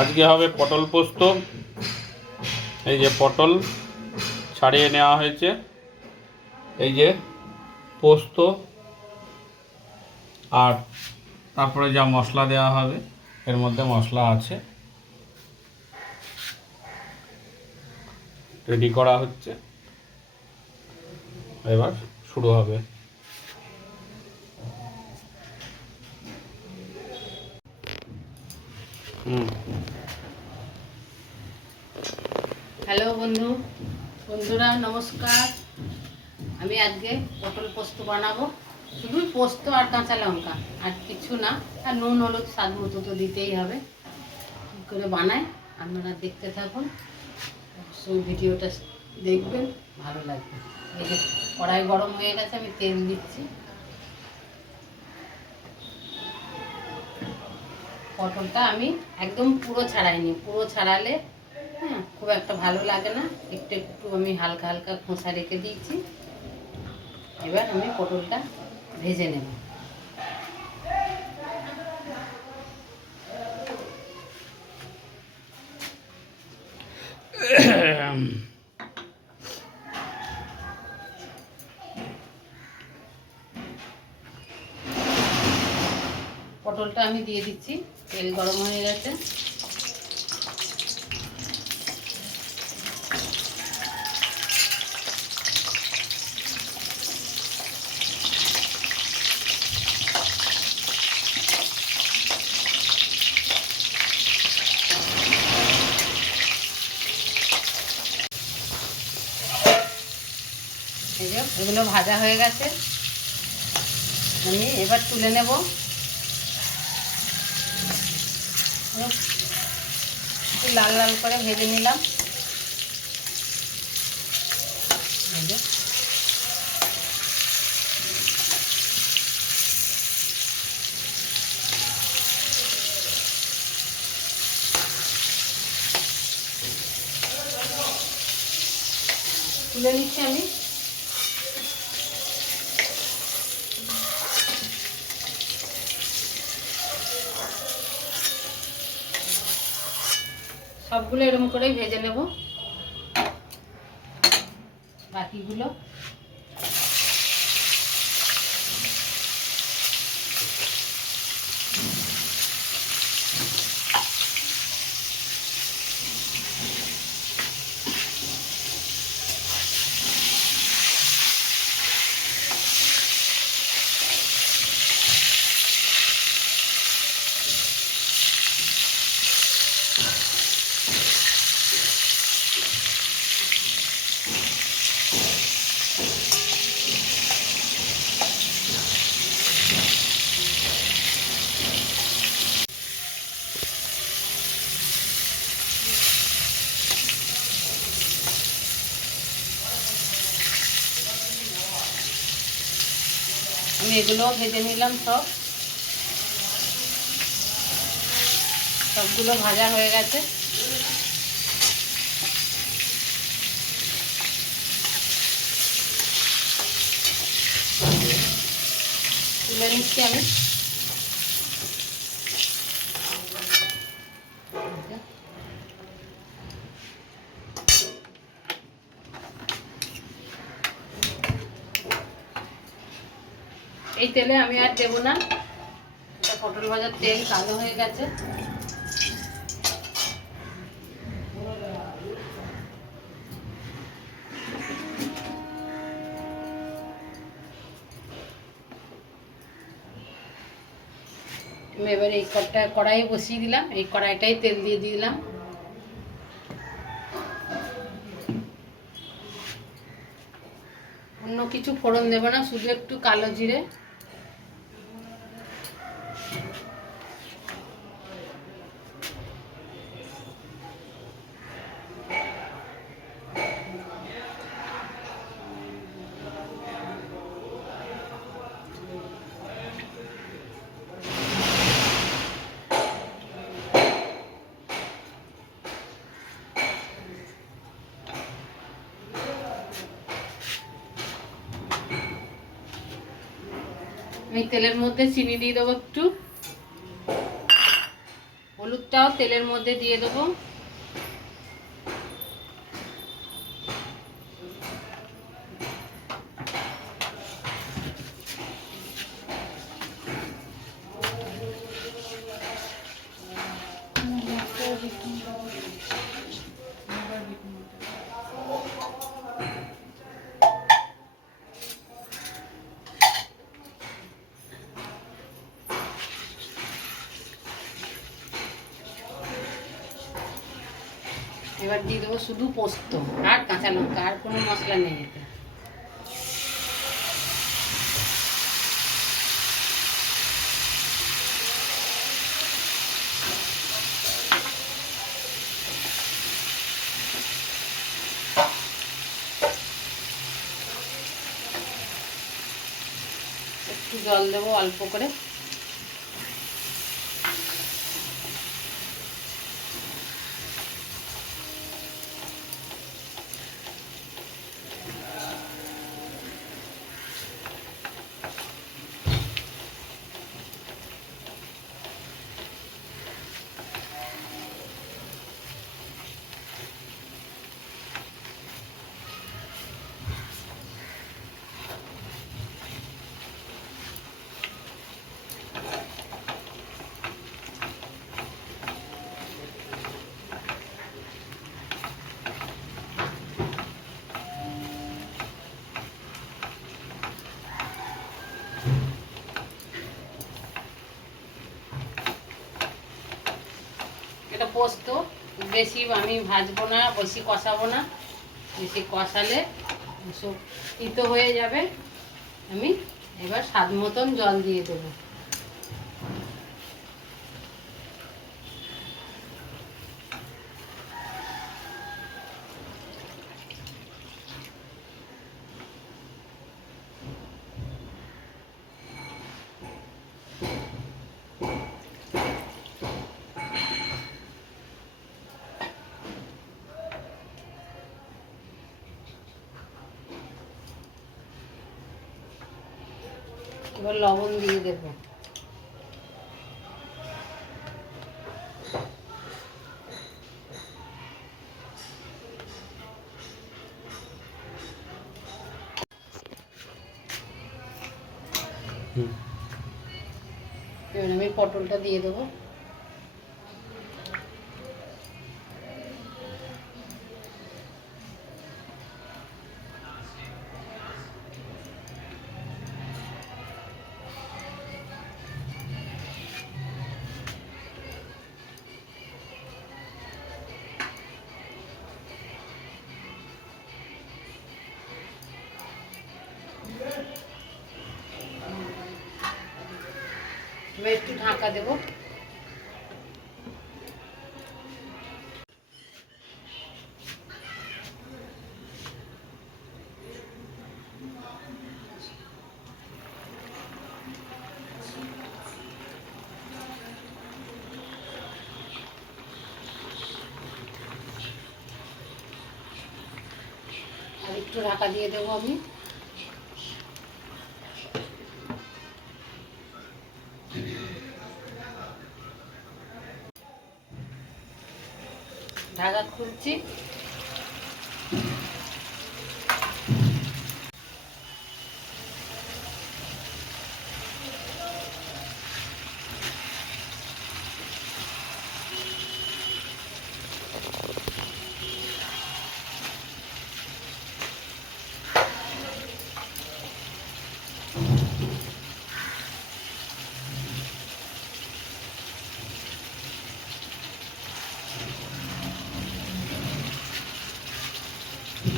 আজকে হবে পটল পোস্ত। এই যে পটল ছাড়িয়ে নেওয়া হয়েছে, এই যে পোস্ত, আর তারপরে যা মশলা দেওয়া হবে এর মধ্যে মশলা আছে, রেডি করা হচ্ছে, এবার শুরু হবে। হ্যালো বন্ধুরা নমস্কার। আমি আজকে পটল পোস্ত বানাবো, শুধুই পোস্ত আর কাঁচা লঙ্কা, আর কিছু না। আর নুন হলুদ স্বাদ মতো তো দিতেই হবে। কী করে বানাই আপনারা দেখতে থাকুন, অবশ্যই ভিডিওটা দেখবেন, ভালো লাগবে। এই যে কড়াই গরম হয়ে গেছে, আমি তেল দিচ্ছি। পটলটা আমি একদম পুরো ছাড়াইনি, পুরো ছাড়ালে খুব একটা ভালো লাগে না, একটু একটু আমি হালকা হালকা খোসা রেখে দিয়েছি। এবার আমি পটলটা ভেজে নেব। পটলটা আমি দিয়ে দিচ্ছি, তেল গরম হয়ে গেছে। এই যে এগুলো ভাজা হয়ে গেছে, আমি এবার তুলে নেব। একটু লাল লাল করে ভেজে নিলাম। তুলে নিচ্ছি আমি। সবগুলো এরকম করেই ভেজে নেব, বাকিগুলো আমি এগুলোও ভেজে নিলাম। সবগুলো ভাজা হয়ে গেছে। তুলে নিচ্ছি আমি। এই তেলে আমি আর দেবো না, এটা পটল ভাজার তেল কালো হয়ে গেছে। আমি এবার এই কড়াই বসিয়ে দিলাম, এই কড়াইটাই তেল দিয়ে দিলাম। অন্য কিছু ফোড়ন দেব না, শুধু একটু কালো জিরে, আমি তেলের মধ্যে চিনি দিয়ে দেবো একটু, হলুদটাও তেলের মধ্যে দিয়ে দেবো। এবার দিয়ে দেবো শুধু পোস্ত আর কাঁচা লঙ্কা, আর কোনো মশলা নেই এতে। একটু জল দেবো অল্প করে। এটা পোস্ত বেশি আমি ভাজবো না, বেশি কষাবো না, বেশি কষালে সব তিতো হয়ে যাবে। আমি এবার স্বাদ মতন জল দিয়ে দেবো। এবার লবণ দিয়ে দেবো। এবার আমি পটলটা দিয়ে দেবো। এবার একটু ঢাকা দেবো। আর একটু ঢাকা দিয়ে দেবো আমি। ঢাকা খুলছি।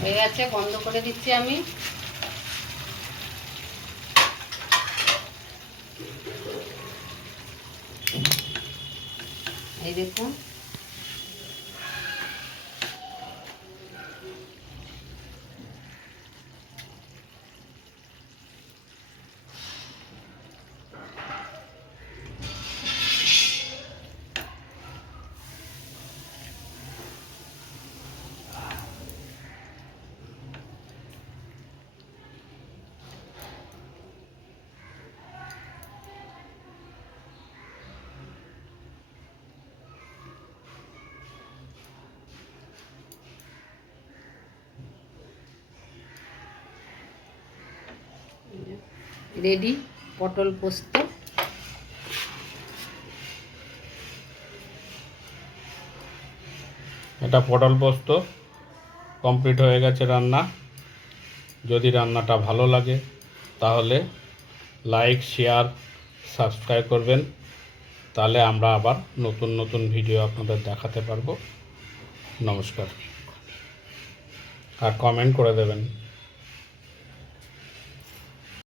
হয়ে গেছে, বন্ধ করে দিচ্ছি আমি। এই দেখুন, রেডি পটল পোস্ত। এটা পটল পোস্ত কমপ্লিট হয়ে গেছে রান্না। যদি রান্নাটা ভালো লাগে তাহলে লাইক, শেয়ার, সাবস্ক্রাইব করবেন। তাহলে আমরা আবার নতুন নতুন ভিডিও আপনাদের দেখাতে পারবো। নমস্কার। আর কমেন্ট করে দেবেন।